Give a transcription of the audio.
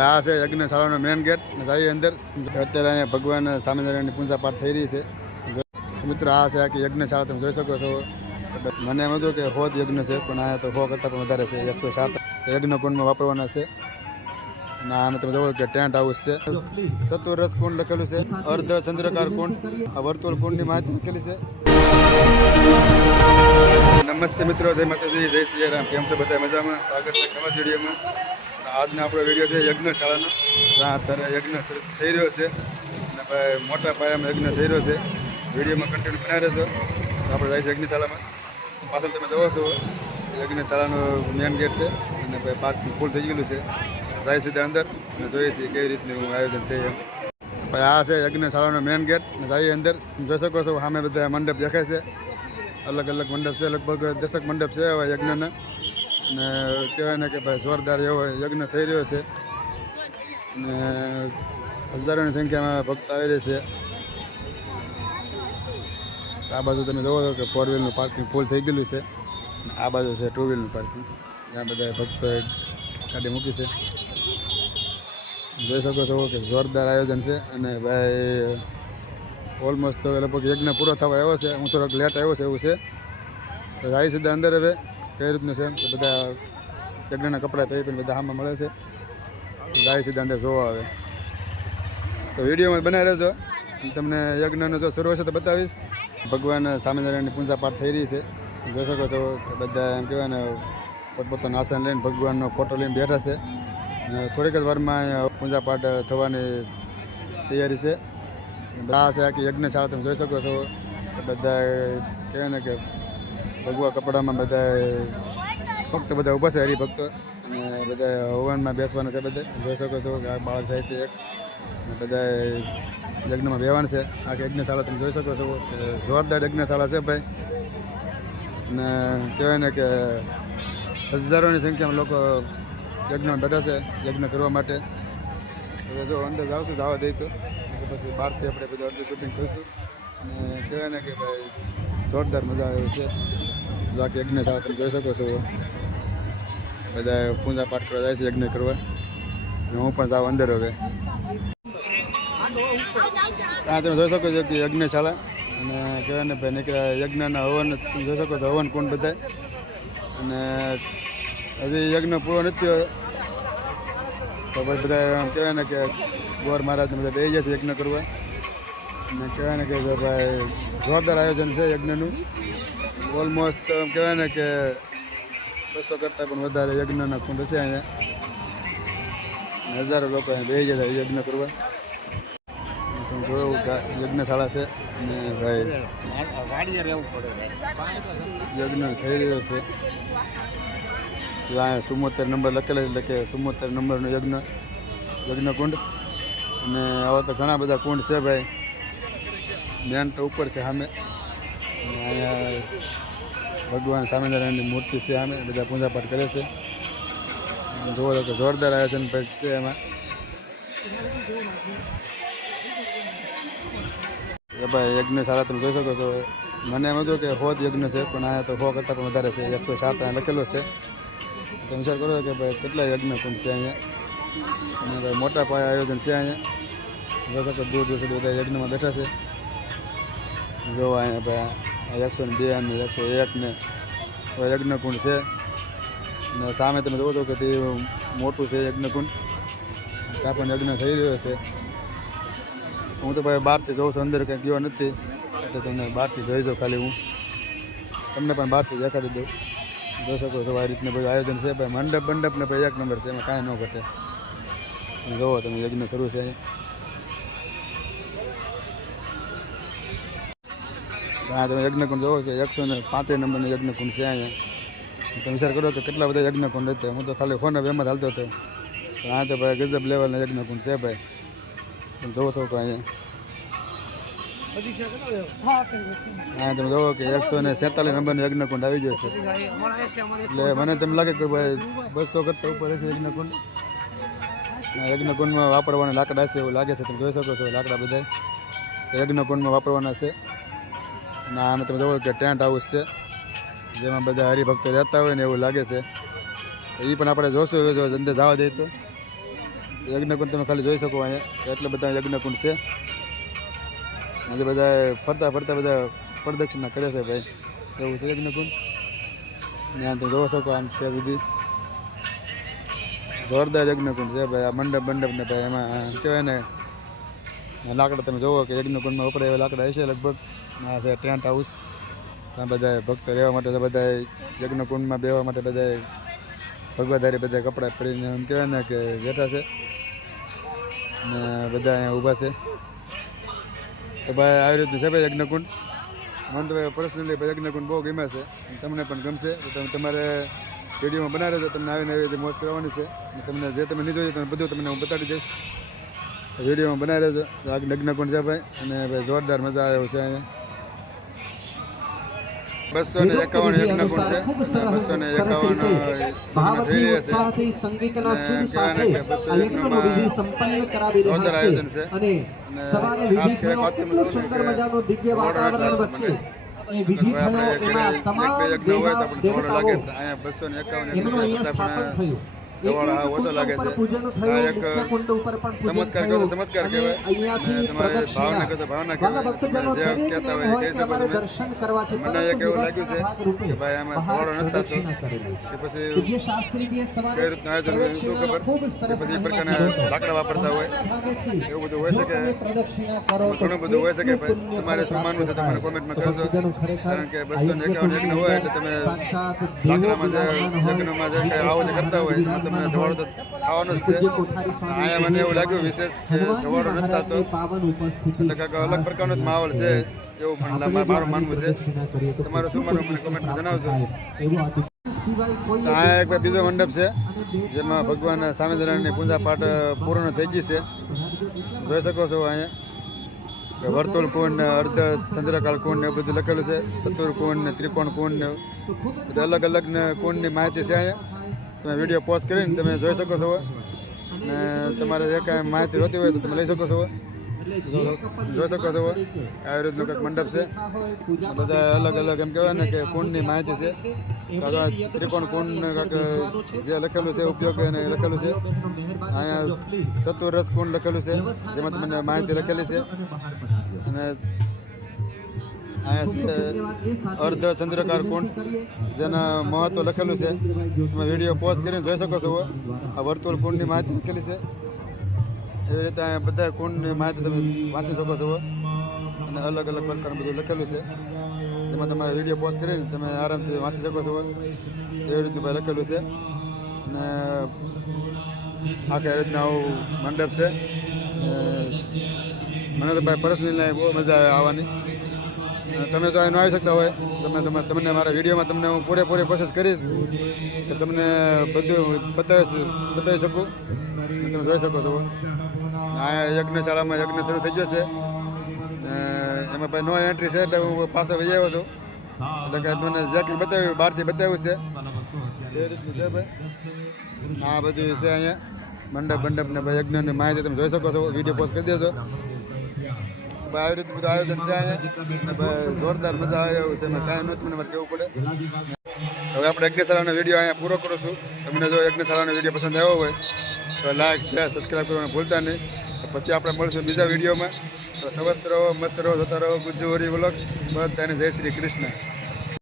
આ છે યજ્ઞશાળાનો main gate જઈએ અંદર. અત્યારે અહીંયા ભગવાન સ્વામિનારાયણની પૂજા પાઠ થઈ રહી છે. મિત્રો આ છે આખી યજ્ઞશાળા તમે જોઈ શકો છો. મને એમ હતું કે 100 યજ્ઞ છે, પણ આ તો 100 કરતાં પણ વધારે છે. 107 યજ્ઞ કુંડમાં વાપરવાના છે. અને આમ તમે જોવો કે ટેન્ટ હાઉસ છે. ચતુરસ કુંડ લખેલું છે, અર્ધ ચંદ્રકાર કુંડ, આ વર્તુળ કુંડની માહિતી લખેલી છે. નમસ્તે મિત્રો, જય માતાજી, જય શ્રી રામ. કેમ છો બધા? મજામાં? સ્વાગત છે નવા વિડીયોમાં. આજનો આપણો વિડીયો છે યજ્ઞશાળાનો. જ્યાં અત્યારે યજ્ઞ થઈ રહ્યો છે અને ભાઈ મોટા પાયામાં યજ્ઞ થઈ રહ્યો છે. વિડીયોમાં કન્ટિન્યુ બનાવી રહેજો. આપણે જાય છે યજ્ઞશાળામાં. પાછળ તમે જોવો છો યજ્ઞશાળાનો મેન ગેટ છે અને ભાઈ પાર્કિંગ ફૂલ થઈ ગયેલું છે. જાય સીધા અંદર અને જોઈએ છીએ કેવી રીતનું આયોજન છે એમ. ભાઈ આ છે યજ્ઞશાળાનો મેન ગેટ. જઈએ અંદર જોઈ શકો છો. સામે બધા મંડપ દેખાય છે. અલગ અલગ મંડપ છે, લગભગ 10 મંડપ છે એવા યજ્ઞના. અને કહેવાય ને કે ભાઈ જોરદાર એવો યજ્ઞ થઈ રહ્યો છે અને હજારોની સંખ્યામાં ભક્ત આવી રહી છે. આ બાજુ તમે જોવો છો કે 4 વ્હીલનું પાર્કિંગ ફૂલ થઈ ગયેલું છે. આ બાજુ છે 2 વ્હીલનું પાર્કિંગ, જ્યાં બધા ભક્તોએ ગાડી મૂકી છે. જોઈ શકો છો કે જોરદાર આયોજન છે. અને ભાઈ ઓલમોસ્ટ લગભગ યજ્ઞ પૂરો થવા આવ્યો છે. હું થોડોક લેટ આવ્યો છે એવું છે. તો જાય સીધા અંદર. હવે કઈ રીતનું છે તો બધા યજ્ઞના કપડાં પહેરી બધા આમાં મળે છે. જાય સીધા અંદર જોવા આવે. તો વિડીયોમાં બનાવી રહેજો. તમને યજ્ઞનો જો શરૂ હશે તો બતાવીશ. ભગવાન સ્વામિનારાયણની પૂજા પાઠ થઈ રહી છે. જોઈ શકો છો કે બધા એમ કહેવાય ને પોતપોતાનું આસન લઈને ભગવાનનો ફોટો લઈને બેઠા છે. અને થોડીક જ વારમાં અહીંયા પૂજા પાઠ થવાની તૈયારી છે. આ છે આખી યજ્ઞશાળા તમે જોઈ શકો છો કે બધા કહેવાય ને કે ભગવા કપડામાં બધા ભક્તો બધા ઊભા છે, હરિભક્તો. અને બધા હવનમાં બેસવાના છે. બધા જોઈ શકો છો કે આ બાળક જાય છે એક. અને બધા યજ્ઞમાં બેવાનું છે. આખી યજ્ઞશાળા તમે જોઈ શકો છો કે જોરદાર યજ્ઞશાળા છે ભાઈ. અને કહેવાય ને કે હજારોની સંખ્યામાં લોકો યજ્ઞમાં બેઠા છે યજ્ઞ કરવા માટે. હવે જો અંદર જાવશું જવા દઈ તો પછી બહારથી આપણે બધું અડધું શૂટિંગ કરીશું. અને કહેવાય ને કે ભાઈ જોરદાર મજા આવે છે. આખી યજ્ઞશાળા તમે જોઈ શકો છો. બધા પૂજા પાઠ કરવા જાય છે યજ્ઞ કરવા. અને હું પણ જાઉં અંદર. હવે ત્યાં તમે જોઈ શકો છો કે યજ્ઞશાળા. અને કહેવાય ને ભાઈ નીકળ્યા યજ્ઞના હવન તમે જોઈ શકો છો. હવન કુંડ બધા. અને હજી યજ્ઞ પૂરો નથી થયો તો પછી બધા કહેવાય ને કે ગોર મહારાજને બધા બેસી જાય છે યજ્ઞ કરવા. અને કહેવાય ને કે ભાઈ જોરદાર આયોજન છે યજ્ઞનું. ઓલમોસ્ટ કહેવાય ને કે 200 કરતાં પણ વધારે યજ્ઞના કુંડ છે અહીંયા. હજારો લોકો અહીંયા બેસી જાય છે યજ્ઞ કરવા. જોયું કે યજ્ઞશાળા છે. અને ભાઈ યજ્ઞ થઈ રહ્યો છે. અહીંયા 74 નંબર લખેલા એટલે કે 74 નંબરનો યજ્ઞ કુંડ. અને આવા તો ઘણા બધા કુંડ છે ભાઈ. મેન તો ઉપર છે સામે. અને અહીંયા ભગવાન સ્વામિનારાયણની મૂર્તિ છે સામે. બધા પૂજા પાઠ કરે છે. જોવો તો જોરદાર આયોજન ભાઈ છે એમાં. ભાઈ યજ્ઞશાળા તમે જોઈ શકો છો. મને એમ હતું કે 100 યજ્ઞ છે, પણ અહીંયા તો 100 કરતાં પણ વધારે છે. 107 અહીંયા લખેલો છે. તો વિચાર કરો કે ભાઈ કેટલા યજ્ઞ કુંડ છે અહીંયા. અને ભાઈ મોટા પાયે આયોજન છે અહીંયા. જોઈ શકો દૂર દૂર સુધી બધા યજ્ઞમાં બેઠા છે. જોવા અહીંયા ભાઈ 102 અને 101 ને યજ્ઞ કુંડ છે. અને સામે તમે જોવો છો કે તે મોટું છે યજ્ઞ કુંડ. ત્યાં પણ યજ્ઞ થઈ રહ્યો છે. હું તો ભાઈ બહારથી જોઉં છું, અંદર કંઈ ગયો નથી. એટલે તમને બહારથી જોઈ જાઉં ખાલી. હું તમને પણ બહારથી દેખાડી દઉં. જોઈ શકો છો આ રીતનું બધું આયોજન છે ભાઈ. મંડપ ને ભાઈ 1 નંબર છે. એમાં કાંઈ ન ઘટે. જોવો તમે યજ્ઞ શરૂ છે અહીંયા. તમે યજ્ઞ કુંડ જોવો કે 135 નંબરનો યજ્ઞ કુંડ છે અહીંયા. તમે વિચાર કરો કે કેટલા બધા યજ્ઞ કુંડ હતા. હું તો ખાલી ફોન એમાં જ હાલતો હતો. આ તો ભાઈ ગજબ લેવલના યજ્ઞ કુંડ છે ભાઈ. તમે જોવો છો કે અહીંયા તમે જોવો કે 147 નંબરનો યજ્ઞ કુંડ આવી ગયો છે. એટલે મને તેમ લાગે કે ભાઈ 200 કરતાં ઉપર હશે યજ્ઞ કુંડ. યજ્ઞ કુંડમાં વાપરવાના લાકડા છે એવું લાગે છે. તમે જોઈ શકો છો લાકડા બધા યજ્ઞ કુંડમાં વાપરવાના છે. અને આમાં તમે જોવો કે ટેન્ટ હાઉસ છે, જેમાં બધા હરિભક્તો રહેતા હોય ને એવું લાગે છે. એ પણ આપણે જોશું જો અંદર જવા દઈએ તો. યજ્ઞકુંડ તમે ખાલી જોઈ શકો અહીંયા એટલે બધા યજ્ઞકુંડ છે. આજે બધા ફરતા ફરતા બધા પ્રદક્ષિણા કરે છે ભાઈ, એવું છે યજ્ઞકુંડ. ત્યાં તમે જોઈ શકો આમ છે વિધિ, જોરદાર યજ્ઞકુંડ છે ભાઈ. આ મંડપ ને ભાઈ એમાં કહેવાય ને લાકડા તમે જોવો કે યજ્ઞકુંડમાં વપરાય એવા લાકડા હશે લગભગ. આ છે ટેન્ટ હાઉસ, ત્યાં બધા ભક્તો રહેવા માટે બધા યજ્ઞકુંડમાં બેસવા માટે બધા ભગવાધારી બધા કપડાં પહેરીને એમ કહેવાય ને કે બેઠા છે ને બધા અહીંયા ઊભા છે. તો ભાઈ આવી રીતનું છે ભાઈ યજ્ઞકુંડ. મને તો ભાઈ પર્સનલી યજ્ઞકુંડ બહુ ગમે છે, તમને પણ ગમશે તો તમે તમારે વિડીયોમાં બનાવી રહેજો. તમને આવીને આવી રીતે મોજ કરવાની છે. તમને જે તમે નહીં જોઈએ તમે બધું તમને હું બતાવી દઈશ. વિડીયોમાં બનાવી રહેજો. આ યજ્ઞકુંડ છે ભાઈ, અને ભાઈ જોરદાર મજા આવે છે અહીંયા. 251 યજ્ઞકુંડ છે, 251 સંગીતના સુર સાથે આ યજ્ઞનું વિધિ સંપન્ન કરાવી રહ્યા છે. અને સવારે વિધિ થયો, કેટલું સુંદર મજાનું દિવ્ય વાતાવરણ વચ્ચે એ વિધિ થયો. એમાં તમામ દેવતાઓ એમનું અહીંયા સ્થાપન થયું. પૂજન થયું, મુખ્ય કુંડ ઉપર પણ પૂજન થયું. અને અહીંયાથી પ્રદક્ષિણા વાલા ભક્તજનો દરેકને હોય કે અમારે દર્શન કરવા છે, પરંતુ દિવસના ભાગરૂપે બહાર પ્રદક્ષિણા કરેલી છે. પૂજ્ય શાસ્ત્રીજીએ સવારે પ્રદક્ષિણાનો ખૂબ સરસ લાકડા વાપરતા હોય એવું બધું હોય છે કે પ્રદક્ષિણા કરો તો ઘણું બધું હોય છે કે ભાઈ તમારે શું માનવું છે તમારે કોમેન્ટમાં કરજો. કારણ કે 251 યજ્ઞ હોય એટલે તમે લાકડામાં જે યજ્ઞમાં જે કંઈ આવો જે કરતા હોય તમને જવાડો તો થવાનો જ છે. અહીંયા મને એવું લાગ્યું વિશેષ કે જવાડો નથી થતો, એટલે કંઈક અલગ પ્રકારનો જ માહોલ છે એવું મારું માનવું છે. તમારું શું માનવું મને કોમેન્ટમાં જણાવજો. અહીંયા એક બીજો મંડપ છે જેમાં ભગવાન સ્વામિનારાયણની પૂજા પાઠ પૂર્ણ થઈ ગઈ છે. જોઈ શકો છો અહીંયા વર્તુળ કુંડ ને અર્ધ ચંદ્રકાળ કુંડ ને એવું બધું લખેલું છે. ચતુર્કુંડ ને ત્રિકોણ કુંડ ને બધું અલગ અલગ ને કુંડની માહિતી છે. અહીંયા તમે વિડીયો પોસ્ટ કરીને તમે જોઈ શકો છો ને તમારે જે કાંઈ માહિતી જોતી હોય તો તમે લઈ શકો છો, જોઈ શકો છો. આવી રીતનું કંઈક મંડપ છે. બધા અલગ અલગ એમ કહેવાય ને કે કુંડની માહિતી છે. ત્રિકોણ કુંડ કાંઈક જે લખેલું છે ઉપયોગ એને લખેલું છે. અહીંયા ચતુરરસ કુંડ લખેલું છે જેમાં તમને માહિતી લખેલી છે. અને અહીંયા અર્ધ ચંદ્રકાર કુંડ જેના મહત્વ લખેલું છે. તમે વિડીયો પોઝ કરીને જોઈ શકો છો. આ વર્તુળ કુંડની માહિતી લખેલી છે. એવી રીતે અહીંયા બધા કુંડની માહિતી તમે વાંચી શકો છો અને અલગ અલગ પ્રકારનું બધું લખેલું છે જેમાં તમારે વિડીયો પોઝ કરીને તમે આરામથી વાંચી શકો છો. એવી રીતનું ભાઈ લખેલું છે. અને આખી રીતના આવું મંડપ છે. મને તો ભાઈ પર્સનલી બહુ મજા આવે આવવાની. તમે તો અહીં ન આવી શકતા હોય તમને મારા વિડીયોમાં તમને હું પૂરેપૂરી કોશિશ કરીશ કે તમને બધું બતાવી શકું. તમે જોઈ શકો છો અહીંયા યજ્ઞશાળામાં યજ્ઞ શરૂ થઈ ગયો છે. એમાં ભાઈ નો એન્ટ્રી છે એટલે હું પાછો વહી આવ્યો છું. એટલે કે તમને જે કંઈ બતાવ્યું બહારથી બતાવ્યું છે એ રીતનું છે ભાઈ. આ બધું છે અહીંયા મંડપ ને ભાઈ યજ્ઞની માહિતી તમે જોઈ શકો છો. વિડીયો પોસ્ટ કરી દેજો. આવી રીતનું બધું આયોજન છે અહીંયા ને ભાઈ જોરદાર મજા આવે એવું છે. એમાં કાંઈ નહોતું મને મારે કહેવું પડે. હવે આપણે યજ્ઞશાળાનો વિડીયો અહીંયા પૂરો કરું છું. તમને જો યજ્ઞશાળાનો વિડીયો પસંદ આવ્યો હોય તો લાઈક શેર સબસ્ક્રાઈબ કરવાનું ભૂલતા નહીં. પછી આપણે મળશું બીજા વિડીયોમાં. તો સ્વસ્થ રહો, મસ્ત રહો, જોતા રહો ગુજ્જુવરી વ્લોગ્સ. બધાને જય શ્રી કૃષ્ણ.